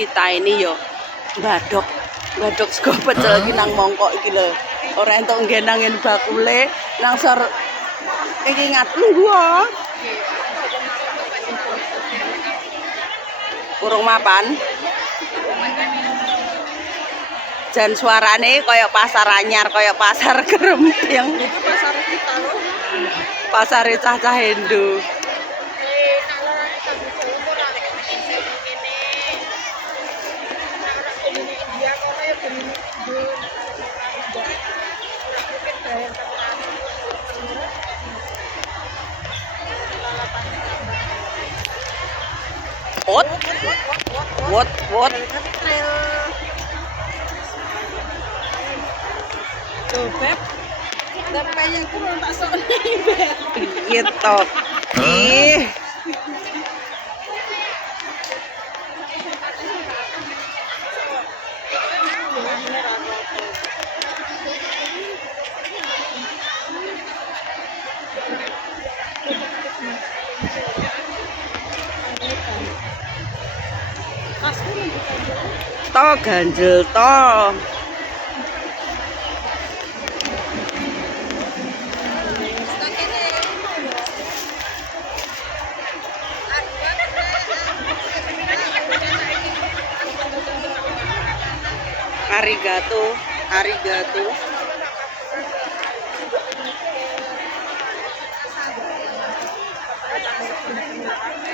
kita ini yo badok sego pecel iki nang mongkok iki lho. Ora entuk nggenangin bakule nang sor iki ngatunggu ah. Urung mapan. Jan suarane koyok pasar anyar, koyok pasar Keremping. Itu pasar kita loh. Pasar cah-cah Hindu. What? Tuh, Beb. Sampai yang kurang tak sok nih, Beb. Gitu. Ih. To ganjel to. Arigato.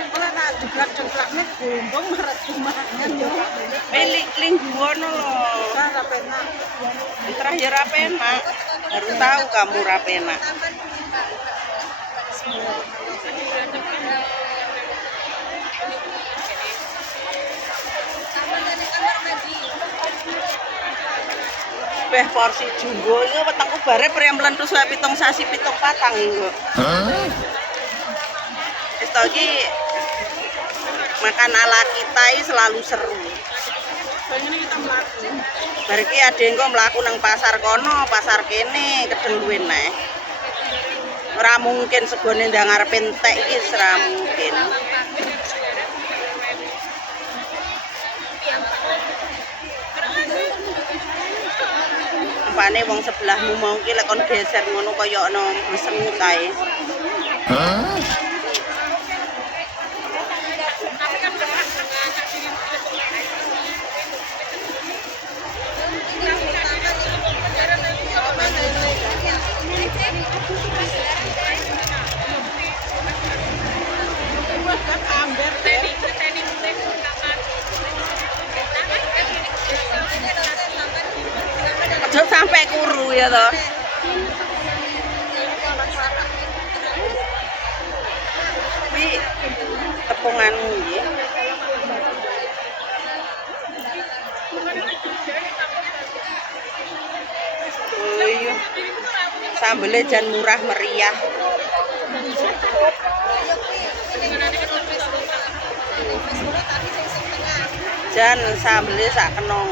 Kalau nak jeblak-jeblak nih bumbung marat kumangan yo. Lingguan lho. Ora penak. Terakhir rapena. Baru tahu kamu rapena. Beh porsi jumbo iki wetengku bare priyam mlentus wae 7 sasi 7 patang iki. Wis to iki makan ala kita iki selalu seru. Soalnya kita melaku. Bar iki ade engko mlaku nang pasar kono, pasar kene kedeng luwih neh. Ora mungkin segone ndang arep entek iki ora mungkin. Umpane wong sebelahmu mau ki lek kon geser ngono kaya ana mesem kae. Aja sampai kuru ya toh. Tapi tepunganmu nggih. Oh iya. Sambelnya jan murah meriah. Jan sambelnya sak kenong.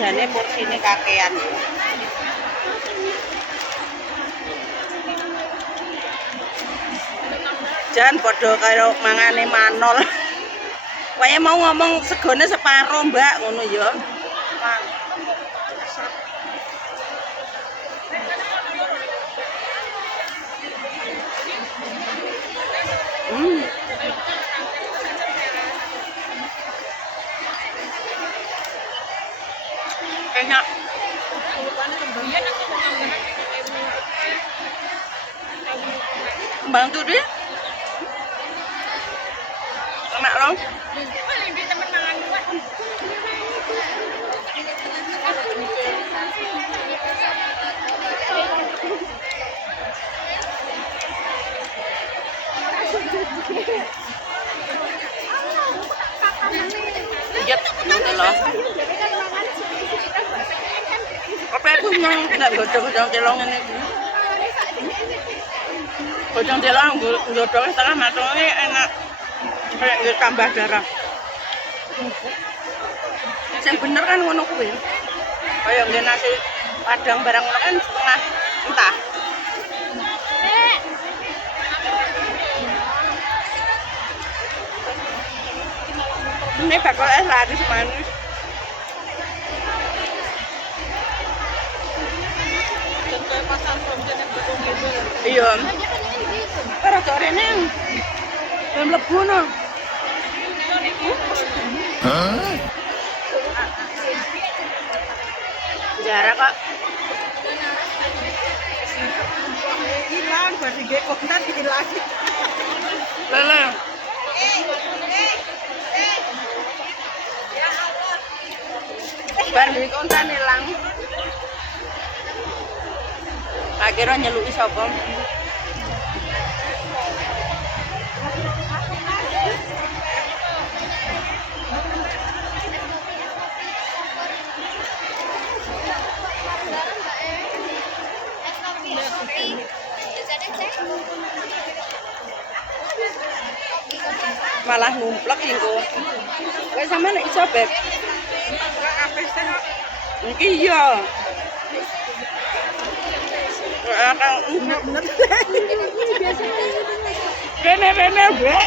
Jane porsine kakean. Jan padha karo mangane manol. Wae mau ngomong segone separo, Mbak, ngono ya. Enak. Bantu dia. Enak loh. Yep, nanti loh. Apa aku nggak godong celong ini? Godong celong, godongnya setengah matang ini enak. Kayak tambah darah. Yang bener kan ngono kuwi. Kayak nggih nasi padang barang ngono kan setengah entah. Ini bakal es laris manis. Dan kayak pasar Somjen yang gedung gitu. Iya. Para sorene belum lebu no. Jarak kok. Hilang, berarti gue konten hilang. Lele. Bar di kontan hilang. Akhirnya nyeluki sapa? Malah numplek engko. Kowe sampean nek iso, Beb. Iki iya. Akang Bener-bener. Rene-rene Beb.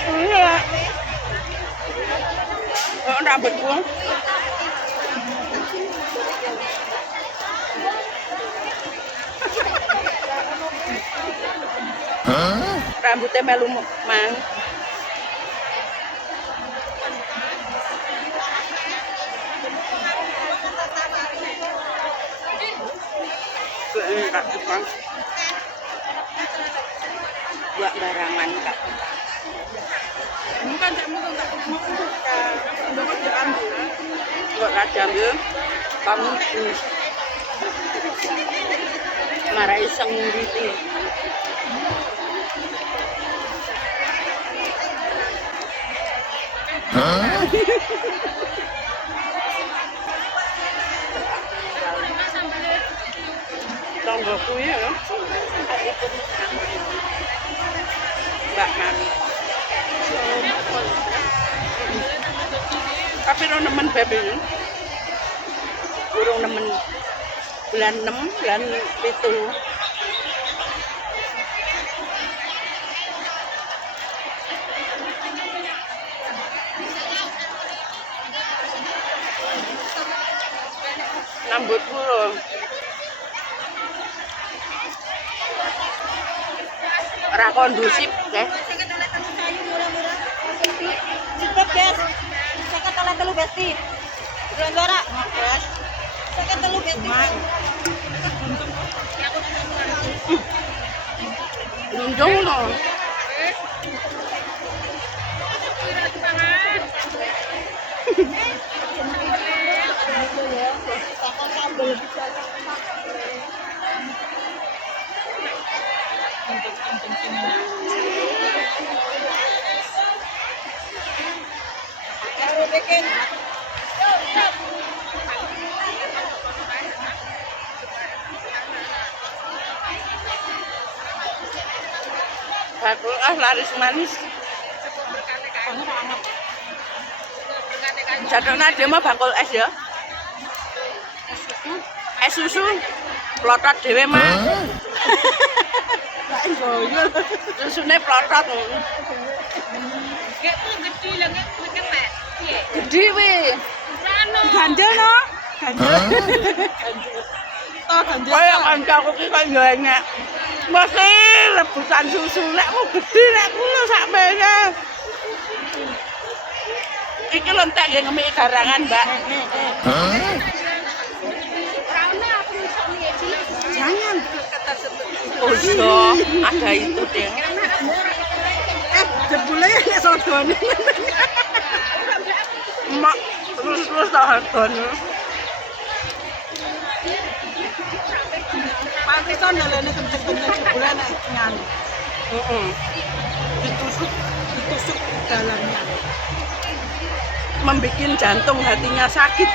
Kok rambutku. Rambutnya melu mang. Kak tukang buat barangan kak. Bukan kamu tuh nggak mau buka, udah kok diambil. Kok diambil? Kamu marah iseng gitu. Tonggoku ya, Mbak Mami. Tapi lo nemen baby ini, burung nemen bulan 6, bulan 7. Rambutku loh. Ora kondusif, guys. Cepet, guys. Saya tolak dulu, Besti. Juara, guys. Saya dulu, Besti. Lundung loh. Bikin. Bakul laris manis. Jadona dia mah bakul es ya. Es susu. Plotot dhewe mah. Susune plotot. Gede weh. Ganjel no? Ganjel. Oh, ganjel. Kaya kancaku ki kok yo enek. Mesti rebutan susu nek mu gede nek kulo sak mene. Iki lentek nggih ngemiki garangan, Mbak. Jangan. Oh iya, ada itu deh. Jebule nek sodone. Mak terus harganya. Pasti kan dalane kenceng-kenceng jebule nek nyanu. Ditusuk dalamnya. Membikin jantung hatinya sakit.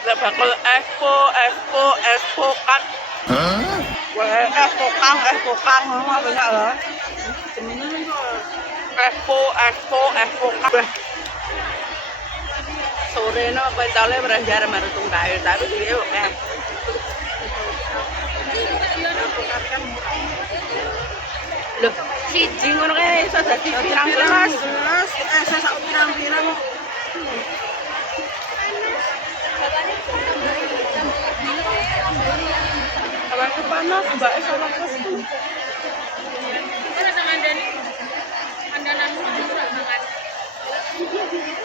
Lah bakal expo kan. Wah, expo kang apa banyak lah. Expo kan. Sore no pentole beranjar marutung kae tapi dia oke. Loh, siji ngono kae iso dadi pirang gelas. Gelas, saya sak pirang-pirang. Awake panas, mbak sama kos. Mana sama Andani? Andanan juga makan.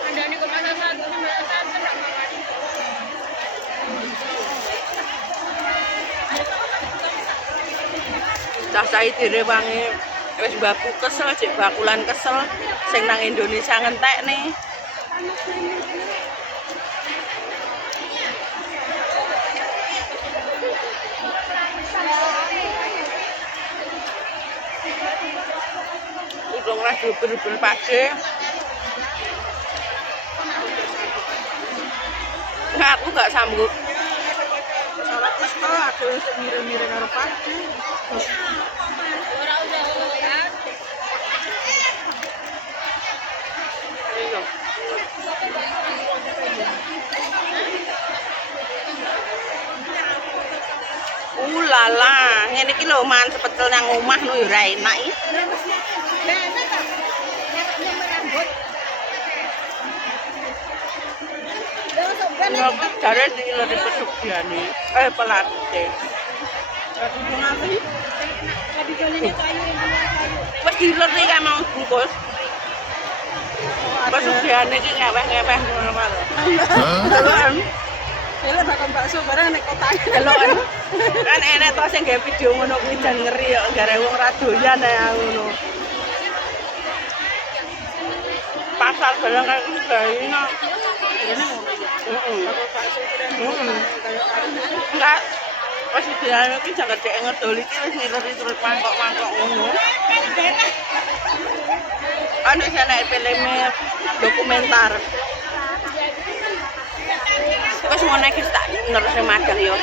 Andani kok masak satu sama satu enggak makan. Cah-cah direwangi wis baku kesel, cek bakulan kesel sing nang Indonesia ngentek nih. Udang ras bener-bener pakde. Nggak, aku nggak sanggup. Salah kesel, ada yang mirip-mirip karo padi. Ora usah kan. Iya. Ulala, ngene iki lho mangan sepecel nang omah lho ya ora enak iki. Nggak jare diileri kesugiane. Pelate. Tadi ngali. Tadi jolene kayu yang keluar kayu. Wis diileri kan mau bungkus. Kesugiane iki ngeweh-ngeweh ngono wae. Deloken. Ele makan bakso bareng nek kotane. Deloken. Kan enek to sing gawe video ngono kuwi jan ngeri kok gare wong ra doyan ya ngono. Pasar barang kayak iki gawe no. Ini ngono. Heeh. Kalau bakso kira Enggak. Pas diane iki jangan dhek ngedol iki wis ngileri terus mangkok-mangkok ngono. Anu sana film dokumenter. Wis ngono iki tak nerus madang yo.